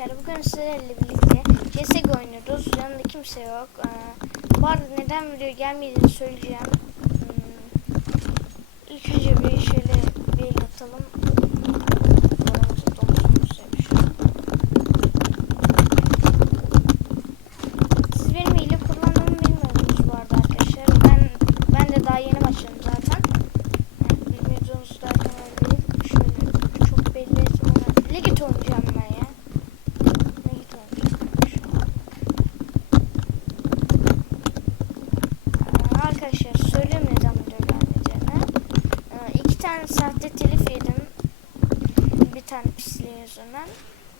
arkadaşlar bugün sizlerle birlikte CSGO oynuyoruz. Yanında kimse yok. Ee, bu arada neden video gelmediğini söyleyeceğim. Hmm, ilk önce bir şöyle bir el atalım. Aramızı domuzumuz yapışıyor. Siz benim hile kullandığımı bilmiyordunuz bu arada arkadaşlar. Ben ben de daha yeni başladım zaten. Yani bilmiyordunuz derken öyle değil. Şöyle çok belli etmeden. Legit oynayacağım ben ya. Legit oynayacağım şu an. Aa, Arkadaşlar söyleyeyim neden video gelmeyeceğini. Ee, iki tane sahte telif yedim. Bir tane pisliğin yüzünden.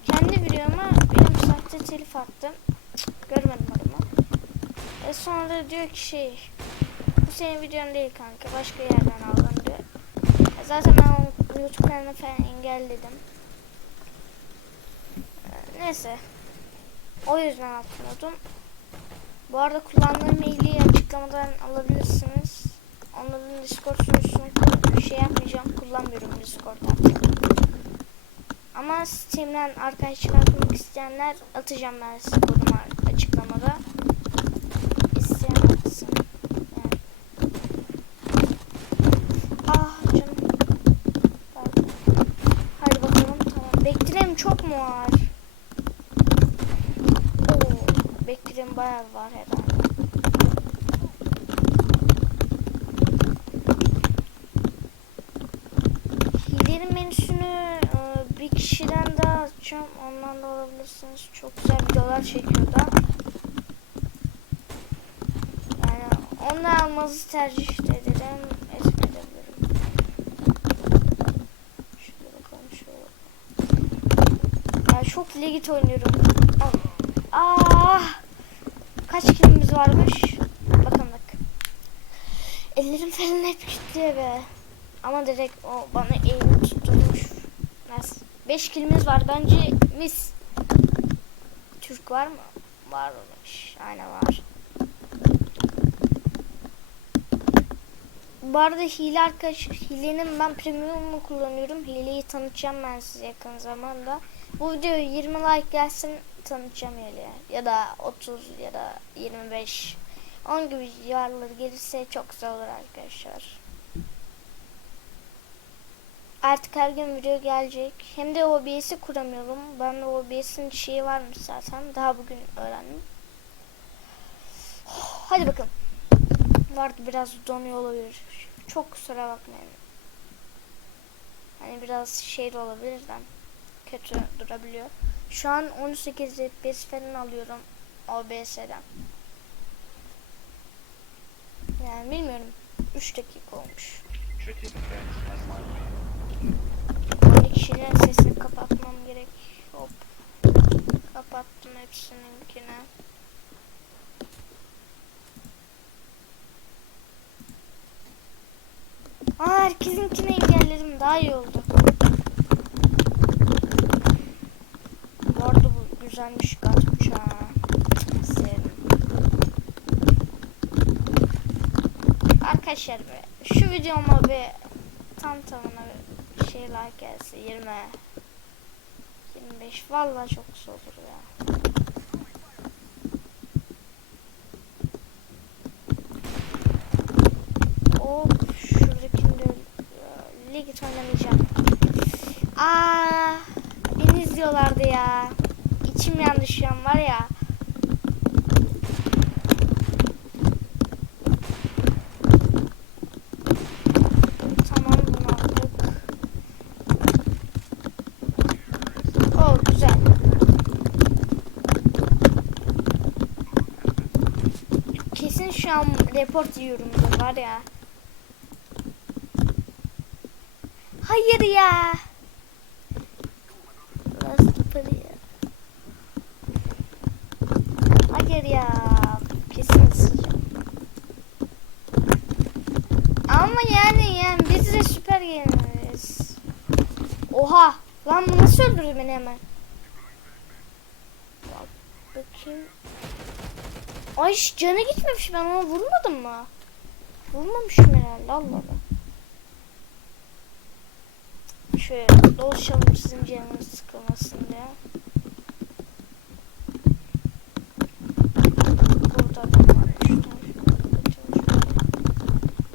Kendi videoma benim sahte telif attım. Cık, Görmedim adamı. E sonra diyor ki şey bu senin videon değil kanka başka yerden aldım diyor. E Zaten ben YouTube kanalını falan engelledim. E, Neyse. O yüzden atmadım. Bu arada kullandığım maili açıklamadan alabilirsiniz. Onların Discord sunucusunu bir şey yapmayacağım. Kullanmıyorum Discord artık. Ama Steam'den arkadaş çıkartmak isteyenler atacağım ben size kodumu açıklamada. İsteyen atsın. Ah canım. Hadi bakalım tamam. Bektirem çok mu var? Oo, bektirem bayağı var herhalde. Hilerin menüsünü e, bir kişiden daha açacağım. Alabilirsiniz. Çok güzel videolar çekiyor da. Yani onu almanızı tercih ederim. Etmeyebilirim. Şurada bakalım şöyle. Ya çok legit oynuyorum. Ah! Kaç kilimiz varmış? Bakın bak. Ellerim falan hep kilitli be. Ama direkt o bana elini tutturmuş. Nasıl? 5 kilimiz var bence mis. Var mı? Var olmuş. Aynen var. Bu arada hile arkadaş, hilenin ben premium'u kullanıyorum. Hileyi tanıtacağım ben size yakın zamanda. Bu videoya 20 like gelsin tanıtacağım hileyi. Ya da 30 ya da 25. 10 gibi civarları gelirse çok güzel olur arkadaşlar. Artık her gün video gelecek. Hem de OBS'i kuramıyorum. Ben de OBS'in şeyi varmış zaten. Daha bugün öğrendim. Hadi bakalım. Vardı biraz donuyor olabilir. Çok kusura bakmayın. Hani biraz şey de olabilir de kötü durabiliyor. Şu an 18 FPS falan alıyorum OBS'den. Yani bilmiyorum. 3 dakika olmuş. 12 kişilerin sesini kapatmam gerek. Hop. Kapattım hepsininkini. Aa herkesinkini engelledim. Daha iyi oldu. Bu arada bu güzelmiş katmış ha. Arkadaşlar şu videoma bir tam tamına bir şey like gelse 20 25 vallahi çok güzel olur ya. Hop şuradakini de e, ligit oynamayacağım. Aa, beni izliyorlardı ya. İçim yandı şu an var ya. Tamam bunu aldık. Oo güzel. Kesin şu an report yiyorumdur var ya. Hayır ya. Burası ya. Hayır ya. Kesin ısıracağım. Ama yani yani biz de süper yeneriz. Oha. Lan nasıl öldürdü beni hemen? Bak, Bakayım. Ay canı gitmemiş ben ona vurmadım mı? Vurmamışım herhalde Allah Allah. Şöyle dolaşalım sizin canınız sıkılmasın diye. Burada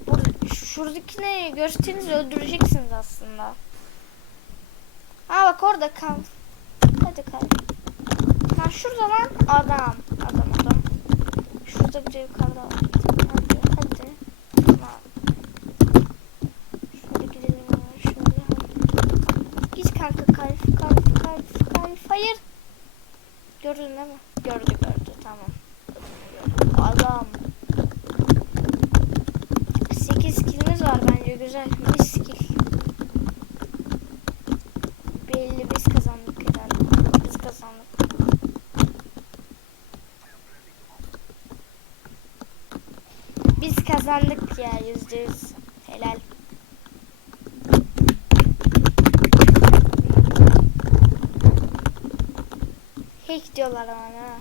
Burada şuradakini görürseniz öldüreceksiniz aslında. Ha bak orada kan. Hadi kal. Ha şurada lan adam. Şurada bir de yukarıda var. Hadi hadi. Şöyle gidelim şöyle. Git kanka kalp kalp kalp kalp. Hayır. Gördün değil mi? Gördü gördü tamam. Adam. 8 kilimiz var bence güzel. Mis kill. Belli biz kazandık herhalde. Biz kazandık. Biz kazandık ya yüzde yüz. Helal. Hack diyorlar bana.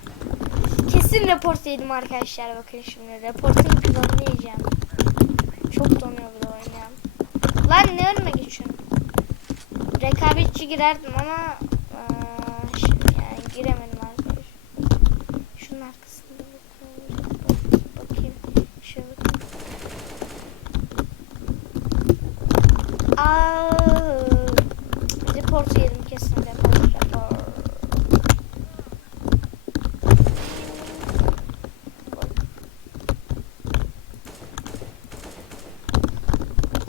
Kesin report yedim arkadaşlar bakın şimdi. Reportun kralını yiyeceğim. Çok donuyor bu oynayan. Lan ne önüme geçiyorsun? Rekabetçi girerdim ama eee, şimdi yani giremedim arkadaşlar. Şunun arkasında bakayım. Bakayım. Şöyle bakayım. Aa, report yedim kesin report report.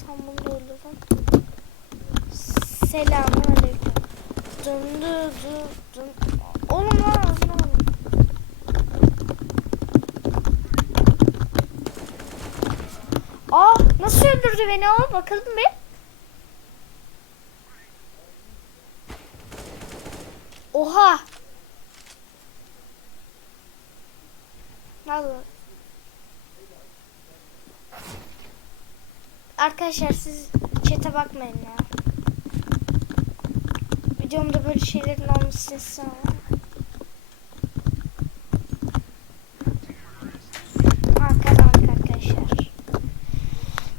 Tam bunu da öldürdüm. Selamun aleyküm. Dın dı dı dın. Oğlum lan ağzına vurun. Aa nasıl öldürdü beni o? Bakalım bir. Oha. Vallahi. Arkadaşlar siz chat'e bakmayın ya. Videomda böyle şeylerin olmasını istemem. Ha kazandık arkadaşlar.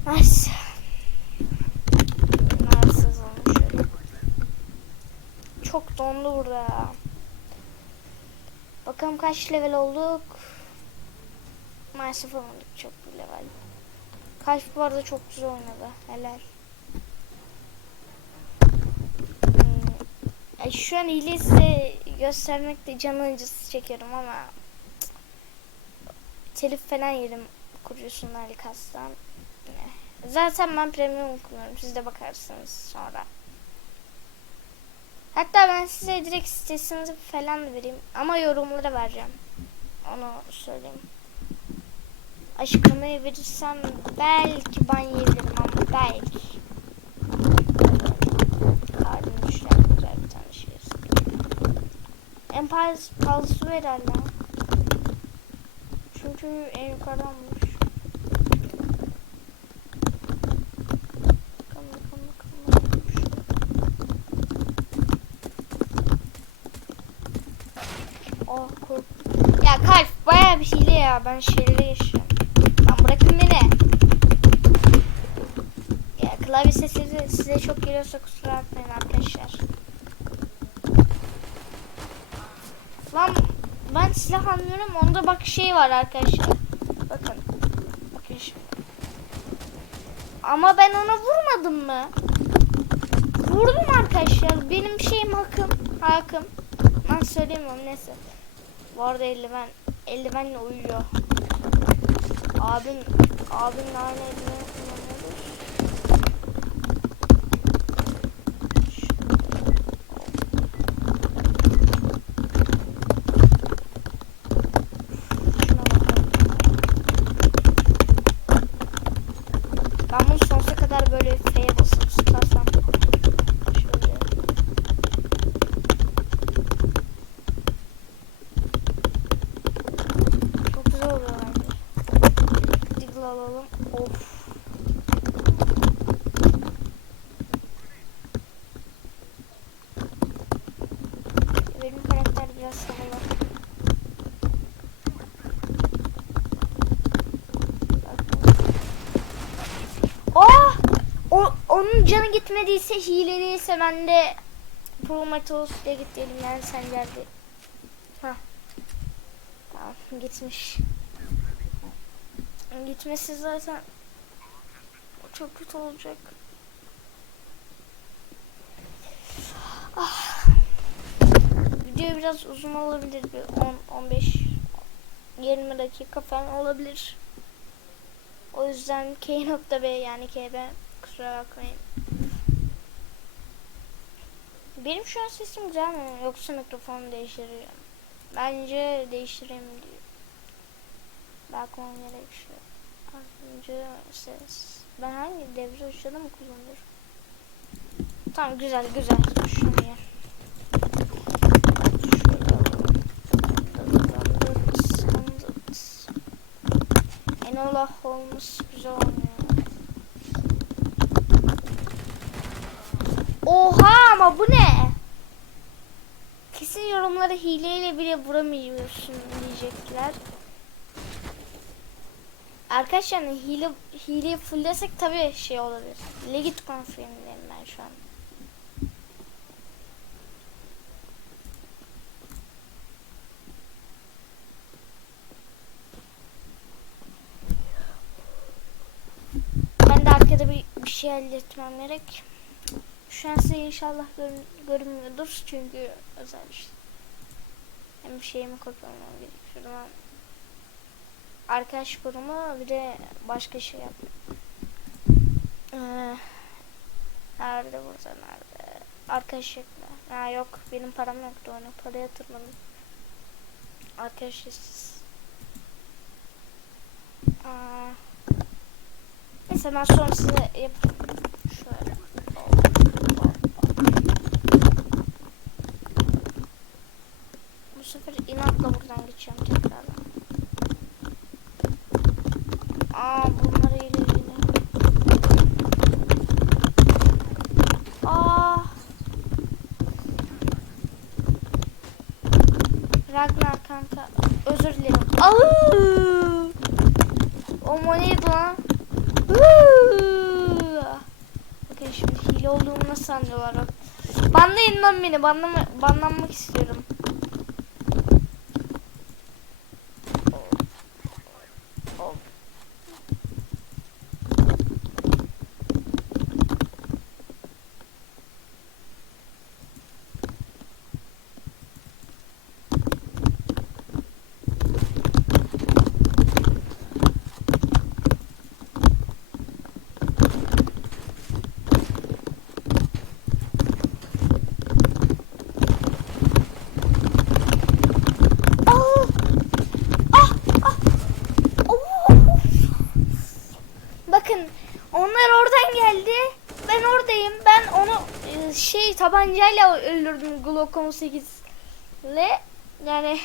Nice. Nice olmuş şöyle. Çok dondu burada. Bakalım kaç level olduk. Maalesef olmadık çok bir level. Kalp bu arada çok güzel oynadı. Helal. Hmm. Ay, şu an hileyi size göstermekte can acısı çekiyorum ama cık, telif falan yerim kuruyorsun Ali Kas'tan. Zaten ben premium kullanıyorum. Siz de bakarsınız sonra. Hatta ben size direkt sitesini falan vereyim. Ama yorumlara vereceğim. Onu söyleyeyim. Açıklamayı verirsem belki ban yiyebilirim ama belki. Kalbim düşler güzel bir tane şey. En pahalısı herhalde. Çünkü en yukarıdanmış. Bakalım, bakalım, bakalım, bakalım. Oh kork. Ya kalp baya bir hile ya. Ben şeyleri yaşıyorum. Lan bırakın beni. Ya klavye sesi size çok geliyorsa kusura bakmayın arkadaşlar. Lan ben silah almıyorum. Onda bak şey var arkadaşlar. Bakın. Bakın şimdi. Ama ben ona vurmadım mı? Vurdum arkadaşlar. Benim şeyim hakkım. Hakkım. Ben söyleyemem neyse. Bu arada eldiven, eldivenle uyuyor. Abim, abimle aynı eldiven kullanıyoruz. Şuna bakalım. Ben bunu sonsuza kadar böyle F'ye basıp tutarsam şöyle Çok güzel oluyor bence. Diggle alalım. Of. Benim karakter biraz havalı. Oh! O, onun canı gitmediyse hile değilse ben de Prometheus diye git diyelim yani sen geldi. Hah. Tamam gitmiş. Gitmesi zaten çok kötü olacak. Ah. Video biraz uzun olabilir. Bir 10, 15, 20 dakika falan olabilir. O yüzden K.B yani KB kusura bakmayın. Benim şu an sesim güzel mi? Yoksa mikrofonu değiştireceğim. Bence değiştireyim diyor. Bakmam gerekiyor. Ardınca ses. Ben hangi devre uçlarını mı kullanıyorum? Tamam güzel güzel. Şunu ye. Enola Holmes güzel oynuyor. Oha ama bu ne? Kesin yorumlara hileyle bile vuramıyorsun diyecekler. Arkadaşlar yani hile hileyi fulllesek tabii şey olabilir. Legit konfirmdeyim ben şu an. Ben de arkada bir, bir şey halletmem gerek. Şu an size inşallah gör, görünmüyordur çünkü özel işte. Hem bir şeyimi kopyalamam gerek. Şuradan arkadaş korumu bir de başka şey yap. Ee, nerede burada nerede? Arkadaş ekle. Ha yok benim param yoktu onu para yatırmadım. Arkadaş. Aa, neyse ben sonra size yaparım. Şöyle. Bu sefer inatla buradan geçeceğim tekrardan. Aa bunları ile yine. Aa. Ragnar kanka. Özür dilerim. Aa. O neydi lan? Bakın şimdi hile olduğumu nasıl anlıyorlar bak. Banlayın lan beni. Banlama, banlanmak istiyorum. Oh. Aa! Ah! Ah! Oo! Bakın onlar oradan geldi. Ben oradayım. Ben onu e, şey tabancayla öldürdüm Glock 18 ile. Yani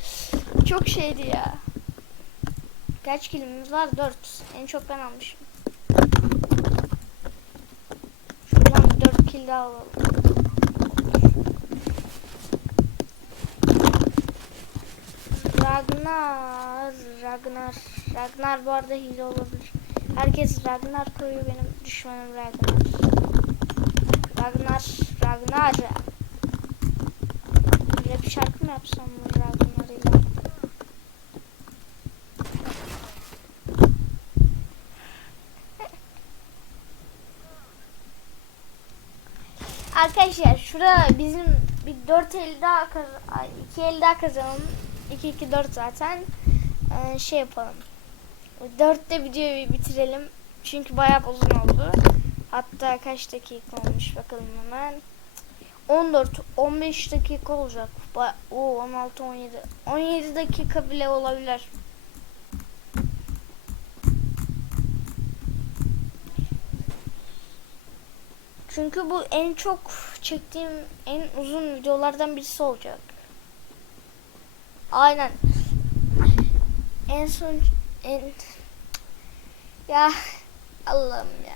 çok şeydi ya. Kaç kilimiz var? 4. En çok ben almışım. Şuradan 4 kill daha alalım. Ragnar, Ragnar, Ragnar bu arada hile olabilir. Herkes Ragnar koyuyor benim düşmanım Ragnar. Ragnar, Ragnar. Böyle bir şarkı mı yapsam mı Ragnar ile? Arkadaşlar şurada bizim bir 4 el daha kaz ay, 2 el daha kazanalım. 2 2 4 zaten. Ee, şey yapalım. 4'te videoyu bitirelim. Çünkü bayağı uzun oldu. Hatta kaç dakika olmuş bakalım hemen. 14 15 dakika olacak. O 16 17 17 dakika bile olabilir. Çünkü bu en çok çektiğim en uzun videolardan birisi olacak. Aynen. En son en ya Allah'ım ya.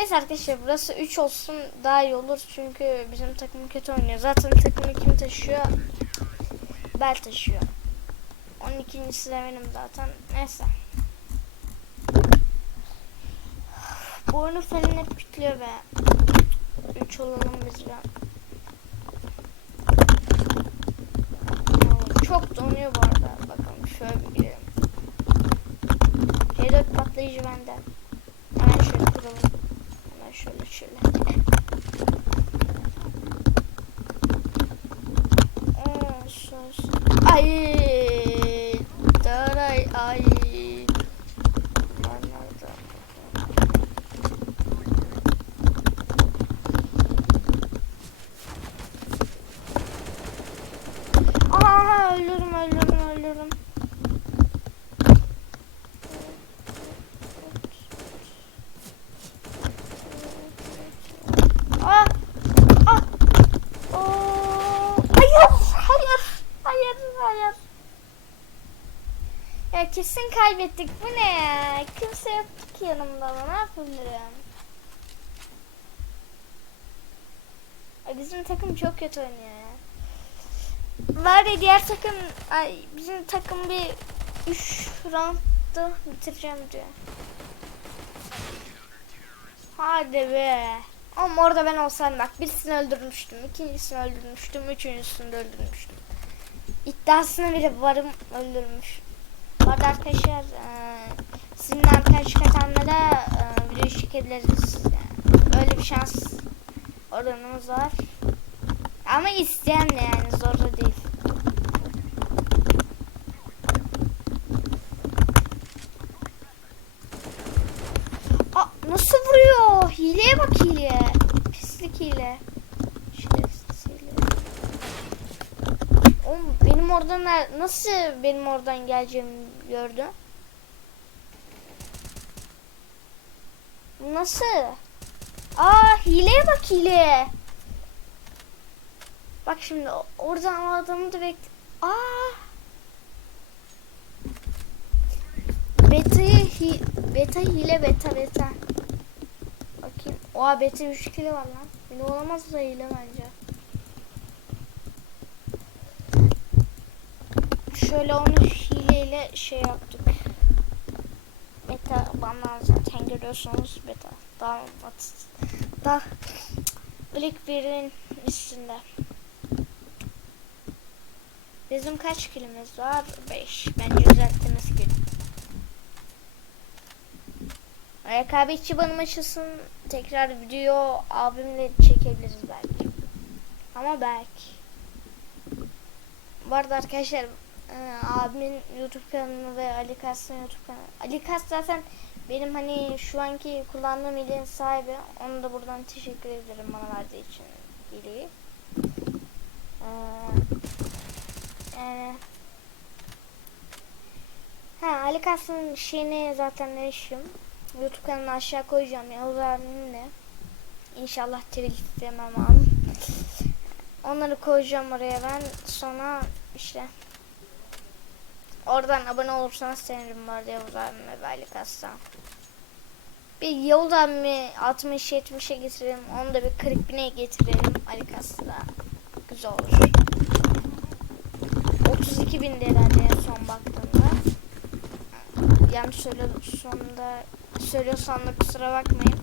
Neyse arkadaşlar burası 3 olsun daha iyi olur çünkü bizim takım kötü oynuyor. Zaten takımı kim taşıyor? Bel taşıyor. 12. de benim zaten. Neyse. Bu oyunu falan hep kütlüyor be. 3 olalım biz be. Çok donuyor bu arada. Bakalım şöyle bir girelim. H4 patlayıcı patlayıcı bende. Hemen şöyle kuralım. Hemen şöyle şöyle. Aa. Ay. Daray ay. Ölürüm ölürüm ölürüm. Ah! Ah! Oo! Hayır! Hayır! Hayır! Hayır! Ya kesin kaybettik. Bu ne ya? Kimse yok ki yanımda ne yapabilirim? Bizim takım çok kötü oynuyor ya. Var ya diğer takım ay bizim takım bir 3 roundda bitireceğim diyor. Hadi be. Ama orada ben olsaydım bak birisini öldürmüştüm, ikincisini öldürmüştüm, üçüncüsünü de öldürmüştüm. İddiasına bile varım öldürmüş. Bu arada arkadaşlar eee sizinle arkadaş katanlara eee video çekebiliriz. Yani öyle bir şans oranımız var. Ama isteyenle yani zorla değil. Aa, nasıl vuruyor? Hileye bak hileye. Pislik hile. Hile. Benim oradan nasıl benim oradan geleceğimi gördü? Nasıl? Aa hileye bak hileye. Bak şimdi oradan o adamı da bekle. Aa. Beta'yı hi beta hile beta beta. Bakayım. Oha beta 3 kilo var lan. Beni olamaz da hile bence. Şöyle onu hileyle şey yaptık. Beta bana zaten görüyorsunuz beta. Daha ilk birinin üstünde. Bizim kaç kilimiz var? 5. Bence düzelttiğimiz kil. Rekabetçi banım açılsın. Tekrar video abimle çekebiliriz belki. Ama belki. Bu arada arkadaşlar abimin YouTube kanalı ve Ali Kas'ın YouTube kanalı. Ali Kas zaten benim hani şu anki kullandığım ilin sahibi. Onu da buradan teşekkür ederim bana verdiği için iliği. Ee, yani Ha Ali Kas'ın şeyini zaten erişim. YouTube kanalını aşağı koyacağım Yavuz abinin de. İnşallah tweet istemem abi. Onları koyacağım oraya ben. Sonra işte oradan abone olursanız sevinirim bu arada Yavuz abime ve Ali. Bir Yavuz abimi 60-70'e getirelim. Onu da bir 40 bine getirelim Ali Kas'ta. Güzel olur. 32 bin herhalde en son baktığımda. Yanlış söylüyorum sonunda söylüyorsam da kusura bakmayın.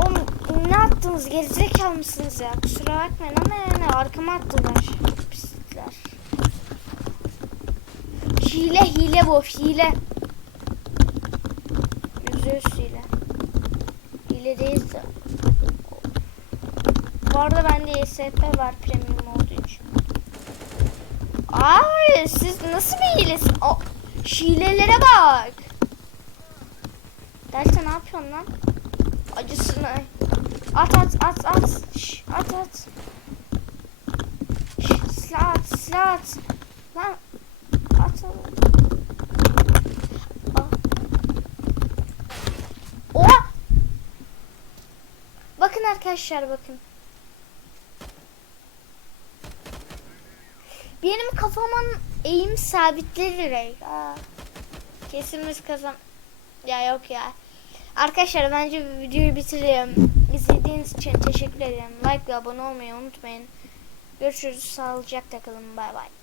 Oğlum ne attınız gerizekalı mısınız ya kusura bakmayın ama yani arkama attılar Hile hile bu hile. Yüzde yüz hile. Hile değilse. Bu arada bende ESP var premium olduğu için. Ay siz nasıl bir hilesin? O hilelere bak. Delta ne yapıyorsun lan? Acısını. At at at at. Şş, at at. Şş, silah at silah at. Lan Aa. Oha! Bakın arkadaşlar bakın. Benim kafamın eğim sabitleri direkt. Aa. Kesin biz kazan... Ya yok ya. Arkadaşlar bence videoyu bitireyim. İzlediğiniz için teşekkür ederim. Like ve abone olmayı unutmayın. Görüşürüz. Sağlıcakla kalın. Bay bay.